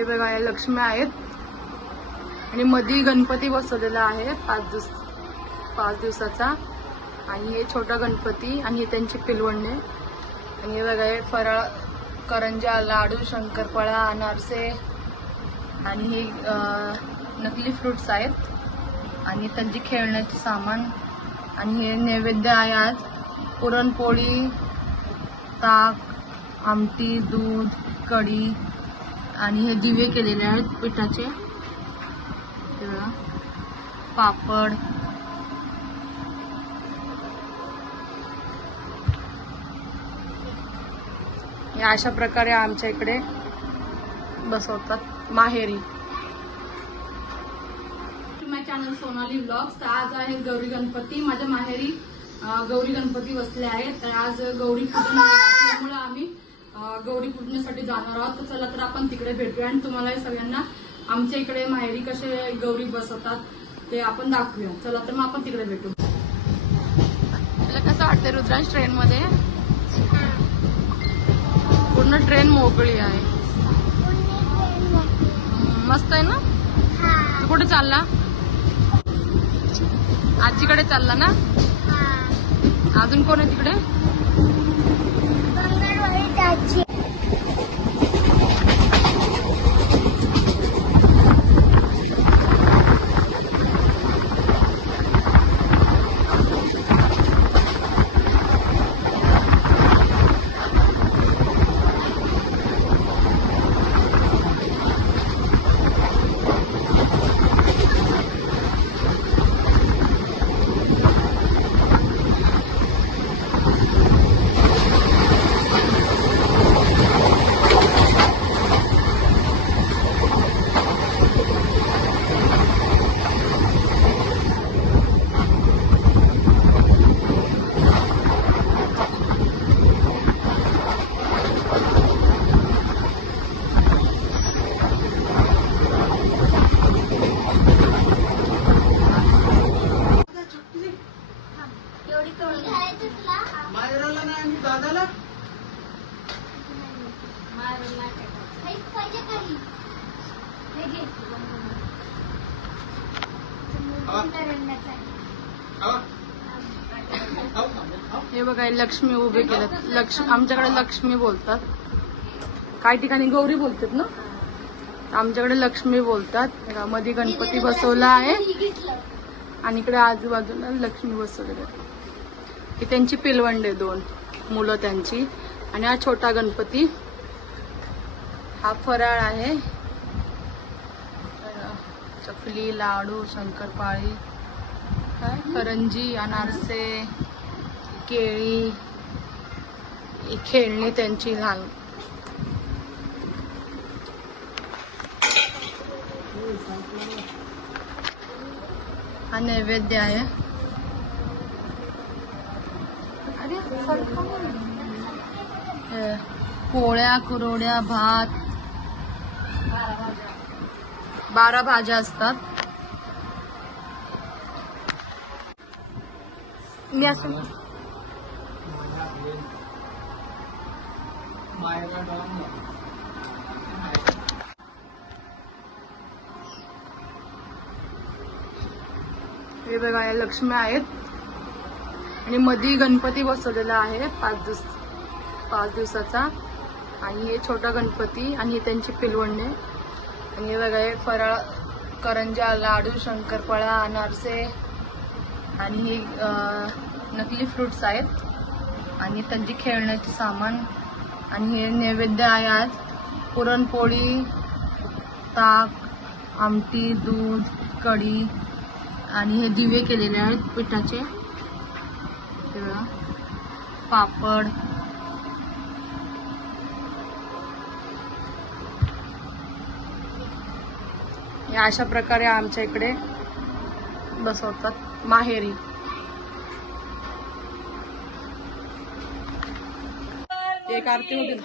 हे बघा या लक्ष्मी आहेत. आणि मधी गणपती बसवलेला आहे पाच दिवस पाच दिवसाचा. आणि हे छोटा गणपती आणि हे त्यांची पिलवंडे आणि हे बघा हे फराळ करंजा लाडू शंकरपाळा अनारसे. आणि हे नकली फ्रुट्स आहेत. आणि त्यांची खेळण्याचे सामान. आणि हे नैवेद्य आहे आज. पुरणपोळी ताक आमटी दूध कढी. आणि हे दिवे केलेले आहेत पिठाचे. पापड. या अशा प्रकारे आमच्या इकडे बसवतात. माहेरी. My channel Sonali blogs. तर आज आहे गौरी गणपती. माझ्या माहेरी गौरी गणपती बसले आहेत. तर आज गौरी पूजन असल्यामुळे आम्ही गौरी पूजनासाठी जाणार आहोत. तर चला तर आपण तिकडे भेटूया आणि तुम्हाला सगळ्यांना आमच्या इकडे माहेरी कसे गौरी बसवतात ते आपण दाखवूया. चला तर मग आपण तिकडे भेटू. तुला कसं वाटतं रुद्रांश ट्रेन मध्ये पूर्ण ट्रेन मोकळी आहे. मस्त आहे ना? तू कुठे चालला? आजीकडे चालला ना? अजून कोण आहे तिकडे? 再见。हे बघा लक्ष्मी उभे केलं लक्ष्मी आमच्याकडे लक्ष्मी बोलतात. काही ठिकाणी गौरी बोलतात ना? आमच्याकडे लक्ष्मी बोलतात. मध्ये गणपती बसवला आहे. आणि इकडे आजूबाजूला लक्ष्मी बसवलेले आहेत. ही त्यांची पिलवंडे दोन मुलं त्यांची. आणि हा छोटा गणपती. हा फराळ आहे. चकली लाडू शंकरपाळी काय? करंजी अनारसे केळी खेळणी त्यांची लहान हा नैवेद्य आहे. पोळ्या कुरवड्या भात बारा भाज्या असतात. मी असं हे बघा या लक्ष्मी आहेत. आणि मधी गणपती बसवलेला आहे पाच दिवस पाच दिवसाचा. आणि हे छोटा गणपती आणि त्यांची पिलवंडे आणि हे फराळ करंजा लाडू शंकरपाळा अनारसे आणि हे नकली फ्रुट्स आहेत. आणि त्यांची खेळण्याचे सामान. आणि हे नैवेद्य आहे आज. पुरणपोळी ताक आमटी दूध कढी आणि हे दिवे केलेले आहेत पिठाचे. पापड या अशा प्रकारे आमच्या इकडे बसवतात. माहेरी. एक आरती होती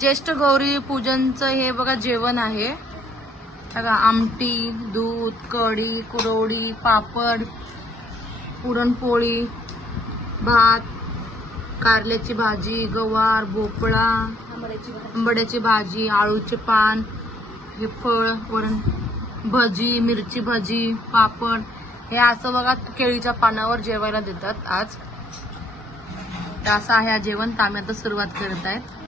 ज्येष्ठ गौरी पूजनचं हे बघा जेवण आहे. बघा आमटी दूध कढी कुरवडी पापड पुरणपोळी भात कारल्याची भाजी गवार भोपळा आंबड्याची भाजी आळूचे पान हे फळ वरण भजी मिरची भजी पापड. हे असं बघा केळीच्या पानावर जेवायला देतात आज. तर असं आहे हा जेवण. तर आम्ही आता सुरुवात करत आहेत.